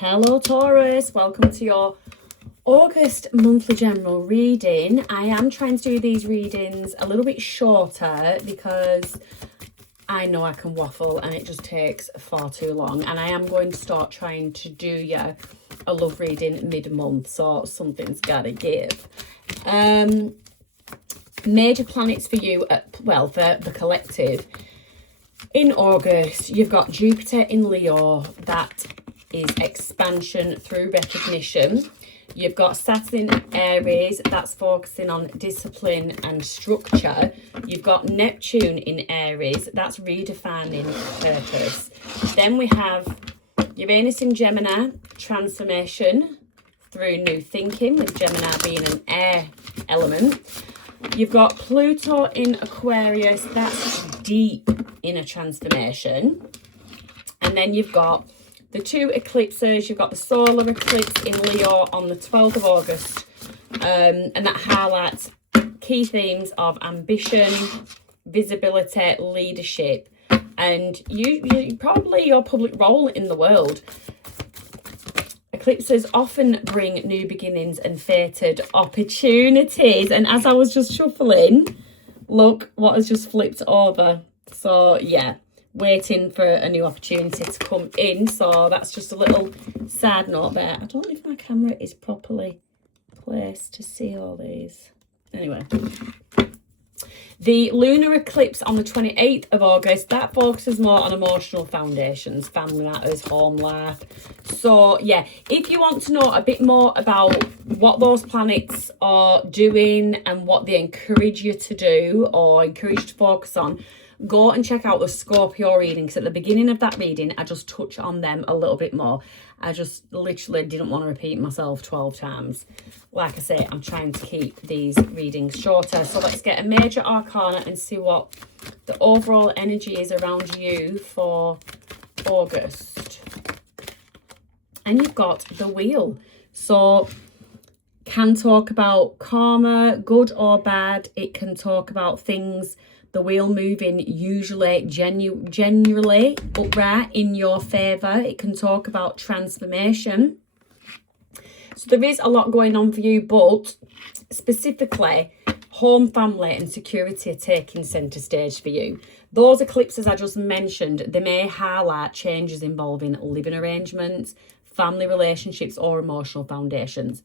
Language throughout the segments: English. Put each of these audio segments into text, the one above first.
Hello Taurus, welcome to your August monthly general reading. I am trying to do these readings a little bit shorter because I know I can waffle and it just takes far too long, and I am going to start trying to do you a love reading mid-month, so something's gotta give. Major planets for you, for the collective. In August, you've got Jupiter in Leo, that is expansion through recognition. You've got Saturn in Aries, that's focusing on discipline and structure. You've got Neptune in Aries, that's redefining purpose. Then we have Uranus in Gemini, transformation through new thinking, with Gemini being an air element. You've got Pluto in Aquarius, that's deep inner transformation. And then you've got the two eclipses. You've got the solar eclipse in Leo on the 12th of August, and that highlights key themes of ambition, visibility, leadership, and you probably your public role in the world. Eclipses often bring new beginnings and fated opportunities. And as I was just shuffling, look what has just flipped over. So yeah, waiting for a new opportunity to come in. So that's just a little side note there. I don't know if my camera is properly placed to see all these. Anyway, the lunar eclipse on the 28th of August, that focuses more on emotional foundations, family matters, home life. So yeah, if you want to know a bit more about what those planets are doing and what they encourage you to do or encourage you to focus on, go and check out the Scorpio reading, because at the beginning of that reading I just touch on them a little bit more. I just literally didn't want to repeat myself 12 times. Like I say, I'm trying to keep these readings shorter. So let's get a major arcana and see what the overall energy is around you for August. And you've got the wheel. So can talk about karma, good or bad. It can talk about things, the wheel moving usually genuinely upright in your favour. It can talk about transformation. So there is a lot going on for you, but specifically home, family and security are taking centre stage for you. Those eclipses I just mentioned, they may highlight changes involving living arrangements, family relationships or emotional foundations.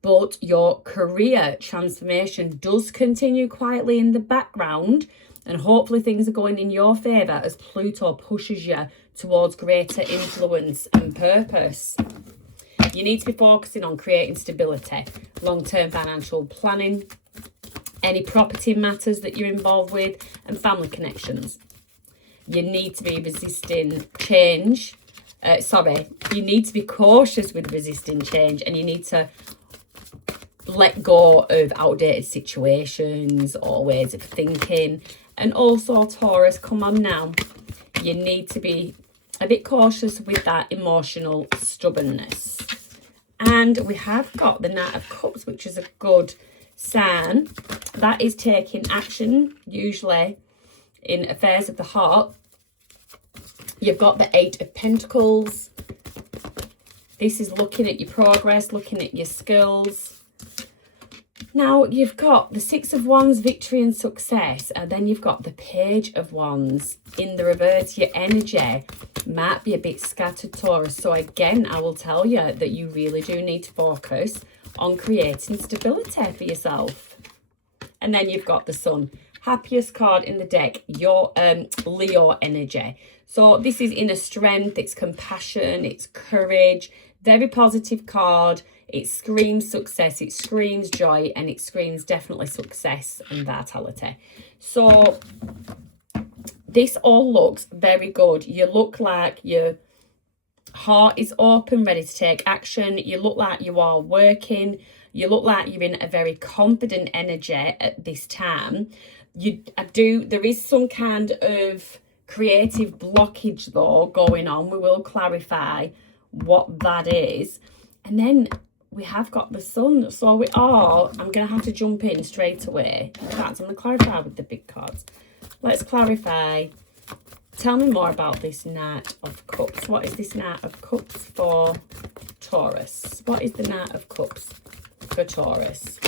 But your career transformation does continue quietly in the background, and hopefully things are going in your favour as Pluto pushes you towards greater influence and purpose. You need to be focusing on creating stability, long-term financial planning, any property matters that you're involved with, and family connections. You need to be resisting change. You need to be cautious with resisting change, and you need to let go of outdated situations or ways of thinking. And also, Taurus, come on now, you need to be a bit cautious with that emotional stubbornness. And we have got the Knight of Cups, which is a good sign. That is taking action, usually in affairs of the heart. You've got the Eight of Pentacles. This is looking at your progress, looking at your skills. Now, you've got the Six of Wands, victory and success, and then you've got the Page of Wands in the reverse. Your energy might be a bit scattered, Taurus. So again, I will tell you that you really do need to focus on creating stability for yourself. And then you've got the Sun, happiest card in the deck, your Leo energy. So this is inner strength, it's compassion, it's courage, very positive card. It screams success, it screams joy, and it screams definitely success and vitality. So this all looks very good. You look like your heart is open, ready to take action. You look like you are working. You look like you're in a very confident energy at this time. There is some kind of creative blockage though going on. We will clarify what that is. And then we have got the Sun. So I'm going to have to jump in straight away. In fact, I'm going to clarify with the big cards. Let's clarify. Tell me more about this Knight of Cups. What is this Knight of Cups for Taurus? What is the Knight of Cups for Taurus?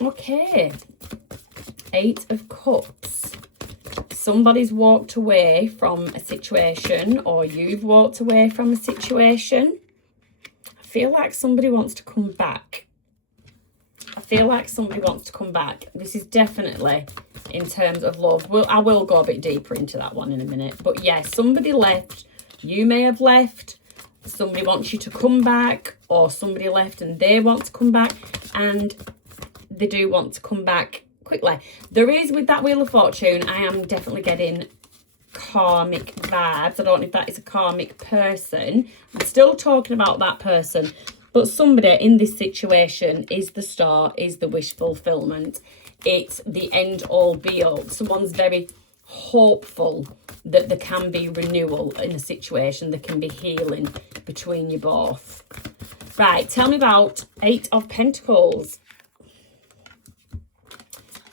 Okay. 8 of Cups. Somebody's walked away from a situation, or you've walked away from a situation. I feel like somebody wants to come back. I feel like somebody wants to come back. This is definitely in terms of love. I will go a bit deeper into that one in a minute. But yeah, somebody left. You may have left. Somebody wants you to come back, or somebody left and they want to come back, and they do want to come back quickly. There is, with that Wheel of Fortune, I am definitely getting karmic vibes. I don't know if that is a karmic person. I'm still talking about that person, but somebody in this situation is the star, is the wish fulfillment. It's the end all be all. Someone's very hopeful that there can be renewal in a situation. There can be healing between you both. Right, tell me about 8 of Pentacles.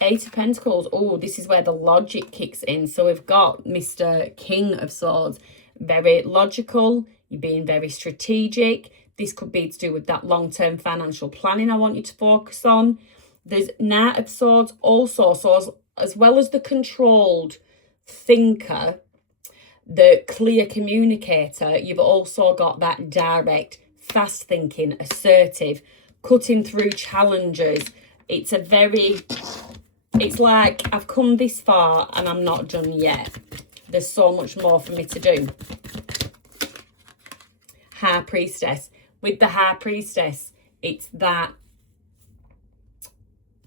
8 of Pentacles. Oh, this is where the logic kicks in. So we've got Mr. King of Swords. Very logical. You're being very strategic. This could be to do with that long-term financial planning I want you to focus on. There's Knight of Swords also. So as well as the controlled thinker, the clear communicator, you've also got that direct, fast thinking, assertive, cutting through challenges. It's like, I've come this far and I'm not done yet. There's so much more for me to do. High Priestess. With the High Priestess, it's that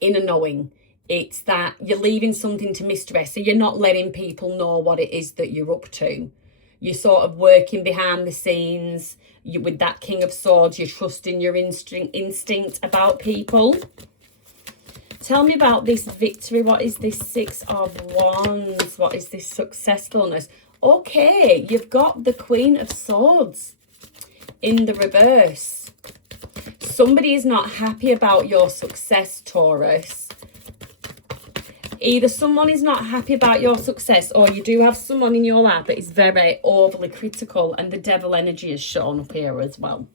inner knowing. It's that you're leaving something to mystery. So you're not letting people know what it is that you're up to. You're sort of working behind the scenes. With that King of Swords, you're trusting your instinct about people. Tell me about this victory. What is this 6 of Wands? What is this successfulness? Okay, you've got the Queen of Swords in the reverse. Somebody is not happy about your success, Taurus. Either someone is not happy about your success, or you do have someone in your life that is very overly critical, and the devil energy is shown up here as well.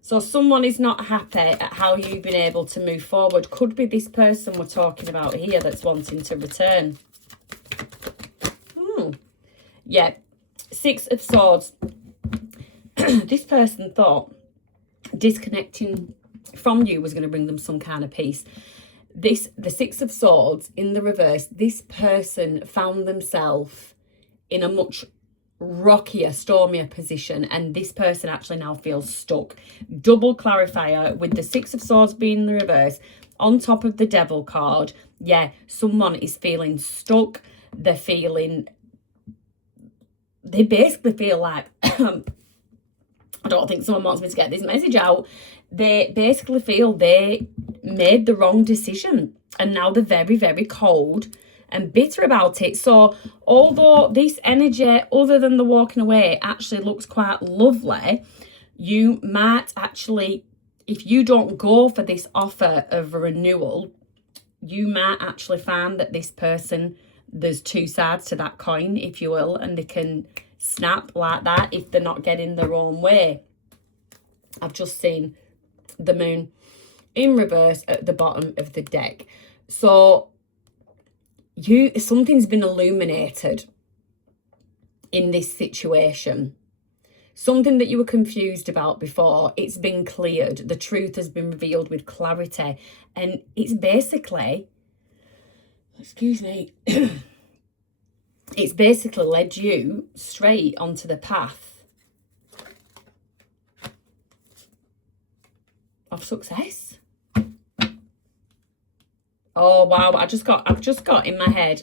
So someone is not happy at how you've been able to move forward. Could be this person we're talking about here that's wanting to return. Yeah, 6 of Swords. This person thought disconnecting from you was going to bring them some kind of peace. The 6 of Swords in the reverse, this person found themselves in a much rockier, stormier position, and this person actually now feels stuck. Double clarifier with the 6 of Swords being in the reverse on top of the Devil card. Yeah, someone is feeling stuck. They basically feel like I don't think someone wants me to get this message out. They basically feel they made the wrong decision, and now they're very, very cold and bitter about it. So although this energy, other than the walking away, actually looks quite lovely, you might actually, if you don't go for this offer of a renewal, you might actually find that this person, there's 2 sides to that coin, if you will, and they can snap like that if they're not getting their own way. I've just seen the moon in reverse at the bottom of the deck. So something's been illuminated in this situation. Something that you were confused about before, it's been cleared. The truth has been revealed with clarity. And it's basically, excuse me, it's basically led you straight onto the path of success. Oh wow, I've just got in my head,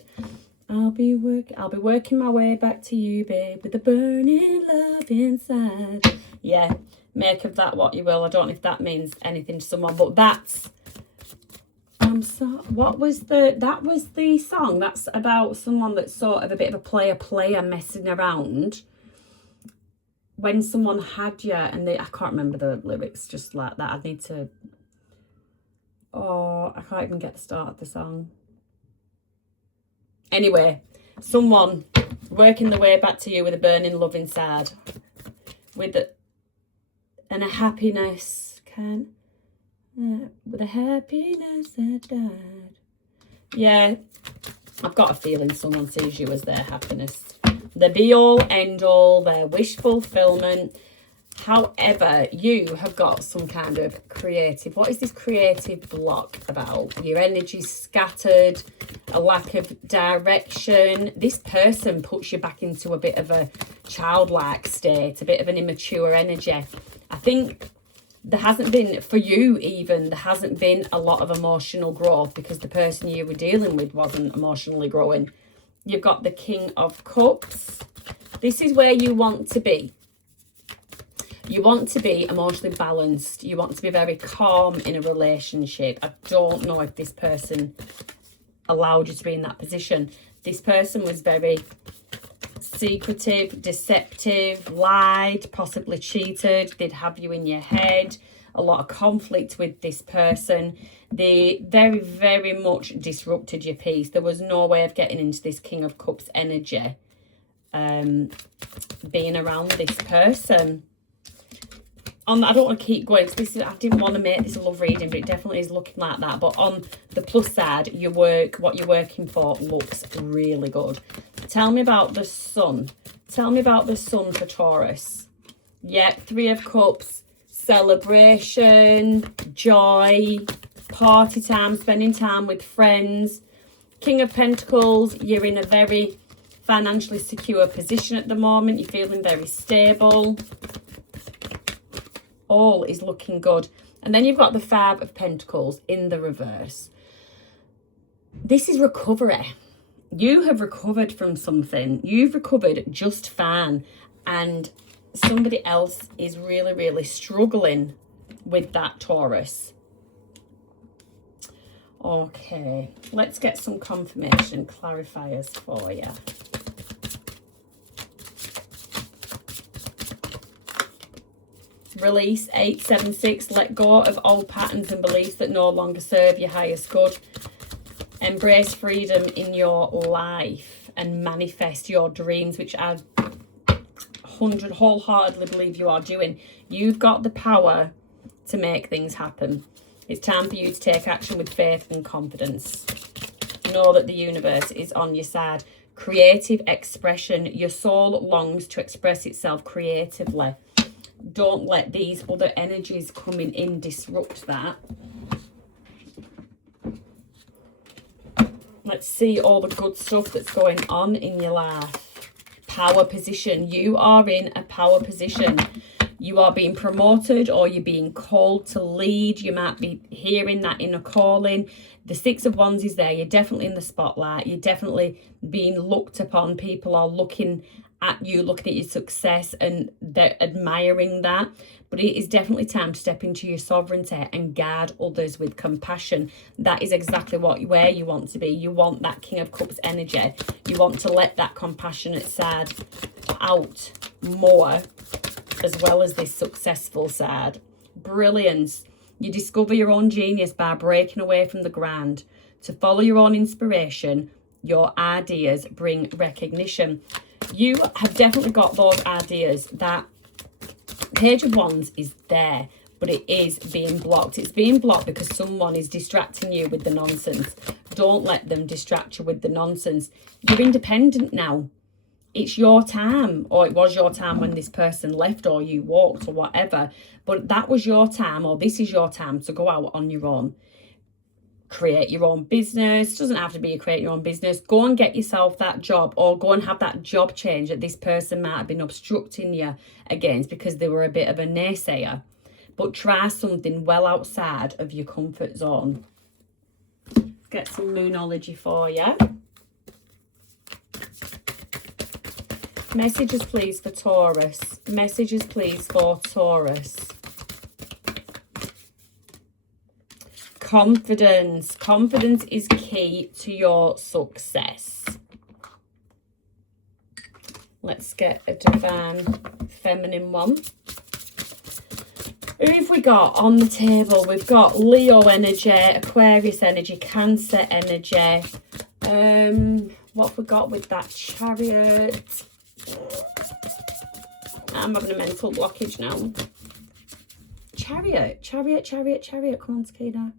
I'll be working my way back to you, babe, with a burning love inside. Yeah, make of that what you will. I don't know if that means anything to someone, but that's that was the song. That's about someone that's sort of a bit of a player messing around when someone had you, and I can't remember the lyrics just like that. I need to, I can't even get the start of the song. Anyway, someone Working the way back to you with a burning love inside. With a, and a happiness. With a happiness that died. Yeah, I've got a feeling someone sees you as their happiness. The be-all, end-all, their wish fulfillment. However, you have got some kind of creative... What is this creative block about? Your energy's scattered, a lack of direction. This person puts you back into a bit of a childlike state, a bit of an immature energy. I think there hasn't been, for you even, there hasn't been a lot of emotional growth because the person you were dealing with wasn't emotionally growing. You've got the King of Cups. This is where you want to be. You want to be emotionally balanced. You want to be very calm in a relationship. I don't know if this person allowed you to be in that position. This person was very secretive, deceptive, lied, possibly cheated. They'd have you in your head. A lot of conflict with this person. They very, very much disrupted your peace. There was no way of getting into this King of Cups energy being around this person. I don't want to keep going because I didn't want to make this a love reading, but it definitely is looking like that. But on the plus side, what you're working for looks really good. Tell me about the sun. Tell me about the sun for Taurus. Yep, Three of Cups, celebration, joy, party time, spending time with friends. King of Pentacles, you're in a very financially secure position at the moment. You're feeling very stable. All is looking good. And then you've got the Five of Pentacles in the reverse. This is recovery. You have recovered from something. You've recovered just fine. And somebody else is really, really struggling with that, Taurus. Okay, let's get some confirmation clarifiers for you. Release 876. Let go of old patterns and beliefs that no longer serve your highest good. Embrace freedom in your life and manifest your dreams, which I wholeheartedly believe you are doing. You've got the power to make things happen. It's time for you to take action with faith and confidence. Know that the universe is on your side. Creative expression. Your soul longs to express itself creatively. Don't let these other energies coming in disrupt that. Let's see all the good stuff that's going on in your life. Power position. You are in a power position. You are being promoted or you're being called to lead. You might be hearing that inner calling. The Six of Wands is there. You're definitely in the spotlight. You're definitely being looked upon. People are looking at you, looking at your success, and they're admiring that. But it is definitely time to step into your sovereignty and guard others with compassion. That is exactly where you want to be. You want that King of Cups energy. You want to let that compassionate side out more, as well as this successful side. Brilliance. You discover your own genius by breaking away from the grind. To follow your own inspiration, your ideas bring recognition. You have definitely got those ideas. That Page of Wands is there, but it is being blocked. It's being blocked because someone is distracting you with the nonsense. Don't let them distract you with the nonsense. You're independent now. It's your time, or it was your time when this person left or you walked or whatever. But that was your time, or this is your time to go out on your own. Create your own business. Doesn't have to be create your own business. Go and get yourself that job, or go and have that job change that this person might have been obstructing you against because they were a bit of a naysayer. But try something well outside of your comfort zone. Get some moonology for you. Messages, please, for Taurus. Messages, please, for Taurus. Confidence. Confidence is key to your success. Let's get a divine feminine one. Who have we got on the table? We've got Leo energy, Aquarius energy, Cancer energy. What have we got with that Chariot? I'm having a mental blockage now. Chariot. Come on, Sukina.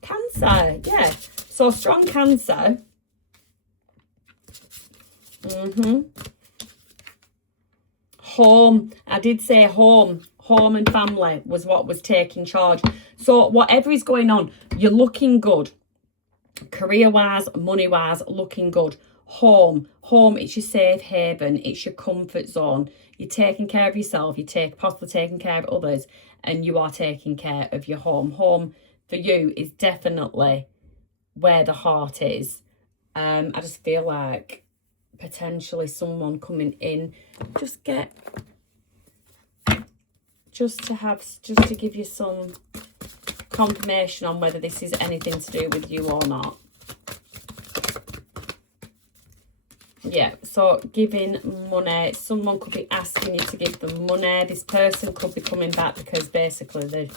Cancer, yeah. So strong Cancer. Home. I did say home. Home and family was what was taking charge. So whatever is going on, you're looking good. Career-wise, money-wise, looking good. Home, it's your safe haven, it's your comfort zone. You're taking care of yourself, possibly taking care of others, and you are taking care of your home. Home for you is definitely where the heart is. I just feel like potentially someone coming in, just to give you some confirmation on whether this is anything to do with you or not. Yeah, so giving money, someone could be asking you to give them money. This person could be coming back because basically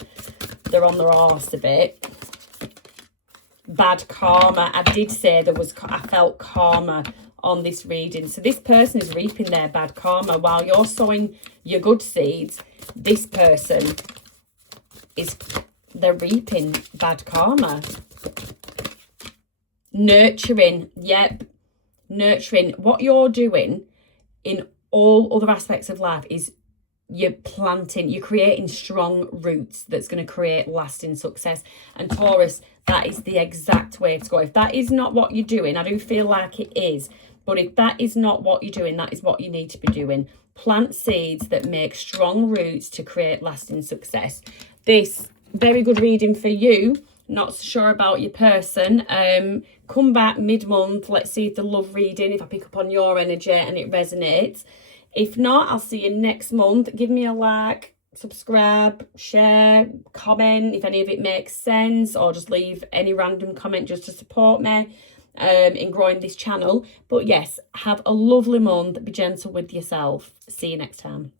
they're on their arse a bit. Bad karma. I did say I felt karma on this reading. So this person is reaping their bad karma while you're sowing your good seeds. This person they're reaping bad karma. Nurturing, yep. Nurturing. What you're doing in all other aspects of life is you're creating strong roots that's going to create lasting success. And Taurus, that is the exact way to go. If that is not what you're doing, I do feel like it is, but if that is not what you're doing, that is what you need to be doing. Plant seeds that make strong roots to create lasting success. This, very good reading for you. Not so sure about your person. Come back mid-month. Let's see if the love reading, if I pick up on your energy and it resonates. If not, I'll see you next month. Give me a like, subscribe, share, comment if any of it makes sense, or just leave any random comment just to support me in growing this channel. But yes, have a lovely month. Be gentle with yourself. See you next time.